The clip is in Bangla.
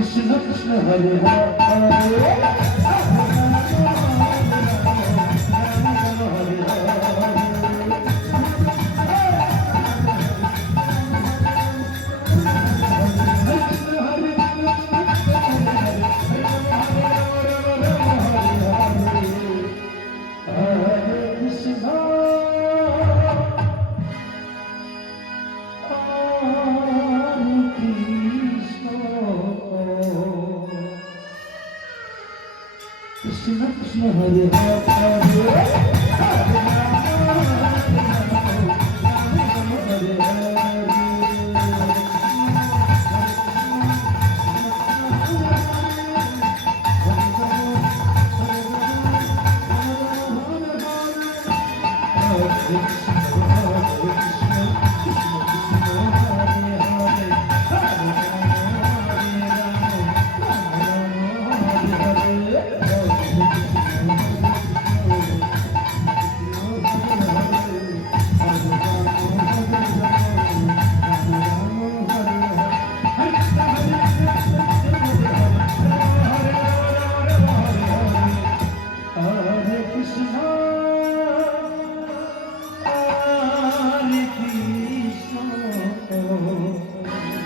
Krishna, Krishna Krishna, Hare Krishna Krishna Hare Hare